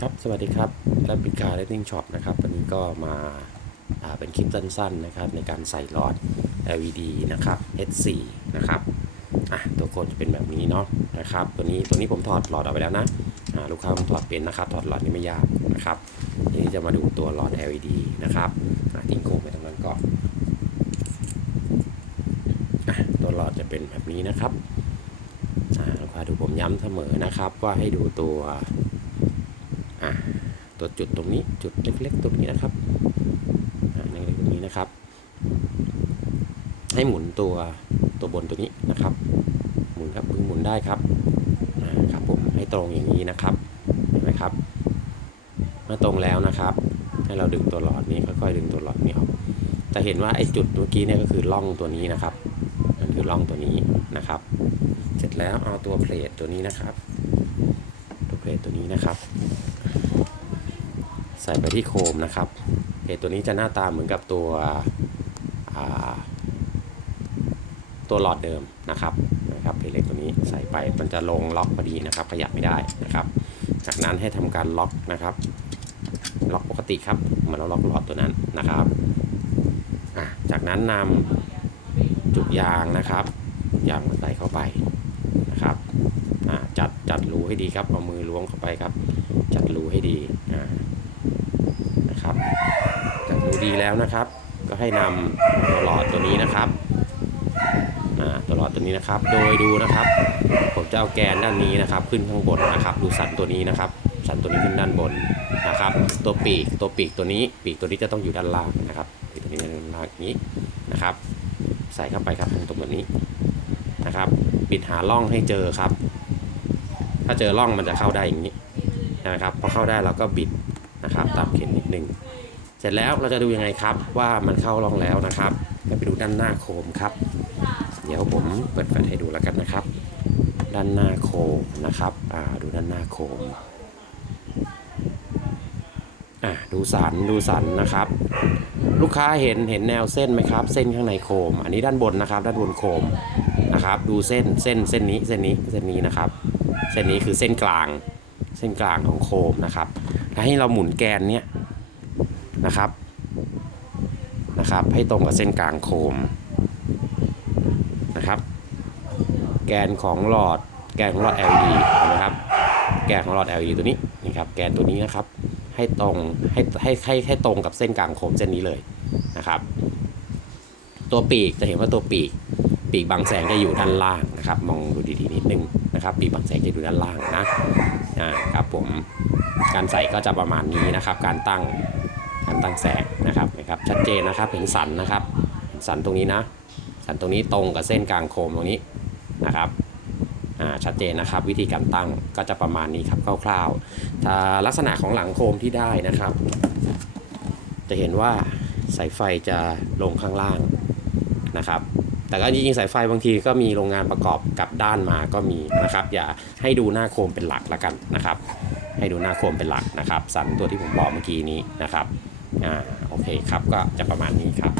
ครับ สวัสดีครับและปิกาเลตติ้งช็อปนะครับ วันนี้ก็มาาเป็นคลิปสั้นๆนะครับ ในการใส่หลอด LED นะครับ S4 นะครับอะตัวโคนจะเป็นแบบนี้เนาะนะครับ ตัวนี้ตัวนี้ผมถอดหลอดออกไปแล้วนะลูกค้าผมถอดเป็นนะครับ ถอดหลอดนี่ไม่ยากนะครับทีนี้จะมาดูตัวหลอด LED นะครับทิ้งโคมไปตรงนั้นก่อนอตัวหลอดจะเป็นแบบนี้นะครับลูกค้าดูผมย้ำเสมอนะครับ ว่าให้ดูตัว อะตัวจุดตรงนี้จุดเล็กๆตรงนี้นะครับอ่าเล็กๆตรงนี้นะครับ ให้หมุนตัวตัวบนตัวนี้นะครับ หมุนครับมือหมุนได้ครับอ่าครับผมให้ตรงอย่างนี้นะครับเห็นไหมครับเมื่อตรงแล้วนะครับ ให้เราดึงตัวหลอดนี้ค่อยๆดึงตัวหลอดนี้ออกจะเห็นว่าไอ้จุดเมื่อกี้เนี่ยก็คือร่องตัวนี้นะครับนั่นคือร่องตัวนี้นะครับ เสร็จแล้วเอาตัวเพลทตัวนี้นะครับ ตัวเพลทตัวนี้นะครับ ใส่ไปที่โคมนะครับเพจตัวนี้จะหน้าตาเหมือนกับตัวตัวหลอดเดิมนะครับนะครับเพจเล็กตัวนี้ใส่ไปมันจะลงล็อกพอดีนะครับ ขยับไม่ได้นะครับ จากนั้นให้ทำการล็อกนะครับ ล็อกปกติครับเหมือนเราล็อกหลอดตัวนั้นนะครับจากนั้นนำจุกยางนะครับยางใส่เข้าไป นะครับจัดจัดรูให้ดีครับเอามือล้วงเข้าไปครับ จัดรูให้ดีนะครับจัดรูดีแล้วนะครับ ก็ให้นำตัวหลอดตัวนี้นะครับตัวหลอดตัวนี้นะครับ โดยดูนะครับ ผมจะเอาแกนด้านนี้นะครับ ขึ้นข้างบนนะครับ ดูสันตัวนี้นะครับ สันตัวนี้ขึ้นด้านบนนะครับ ตัวปีกตัวปีกตัวนี้ ปีกตัวนี้จะต้องอยู่ด้านล่างนะครับปีกตัวนี้อยู่ด้านล่างอย่างนี้นะครับ ใส่เข้าไปครับตรงตรงแบบนี้ นะครับปิดหาร่องให้เจอครับ ถ้าเจอร่องมันจะเข้าได้อย่างนี้นะครับพอเข้าได้เราก็บิดนะครับตามเข็มนิดนึงเสร็จแล้วเราจะดูยังไงครับว่ามันเข้าร่องแล้วนะครับให้ไปดูด้านหน้าโคมครับ เดี๋ยวผมเปิดแฟลชให้ดูแล้วกันนะครับ ด้านหน้าโคมนะครับอ่าดูด้านหน้าโคม อ่าดูสันดูสันนะครับ ลูกค้าเห็นเห็นแนวเส้นไหมครับ เส้นข้างในโคม อันนี้ด้านบนนะครับ ด้านบนโคมนะครับ ดูเส้นเส้นเส้นนี้เส้นนี้เส้นนี้นะครับ เส้นนี้คือเส้นกลาง เส้นกลางของโคมนะครับแล้วให้เราหมุนแกนเนี้ยนะครับนะครับ ให้ตรงกับเส้นกลางโคมนะครับ แกนของหลอดแกนของหลอด LED นไหมครับ แกนของหลอด LED ตัวนี้นี่ครับแกนตัวนี้นะครับ ให้ตรงให้ให้ให้ให้ตรงกับเส้นกลางโคมเส้นนี้เลยนะครับ ตัวปีกจะเห็นว่าตัวปีก ปีกบางแสงจะอยู่ด้านล่างนะครับ มองดูดีๆนิดนึงนะครับ ปีกบางแสงจะอยู่ด้านล่างนะอ่าครับผมการใส่ก็จะประมาณนี้นะครับ การตั้งการตั้งแสงนะครับนะครับชัดเจนนะครับเห็นสันนะครับ สันตรงนี้นะ สันตรงนี้ตรงกับเส้นกลางโคมตรงนี้นะครับ ชัดเจนนะครับ วิธีการตั้งก็จะประมาณนี้ครับคร่าวๆถ้าลักษณะของหลังโคมที่ได้นะครับ จะเห็นว่าสายไฟจะลงข้างล่างนะครับแต่ก็จริงๆสายไฟบางทีก็มีโรงงานประกอบกับด้านมาก็มีนะครับ อย่าให้ดูหน้าโคมเป็นหลักละกันนะครับ ให้ดูหน้าโคมเป็นหลักนะครับ สันตัวที่ผมบอกเมื่อกี้นี้นะครับอ่าโอเคครับก็จะประมาณนี้ครับ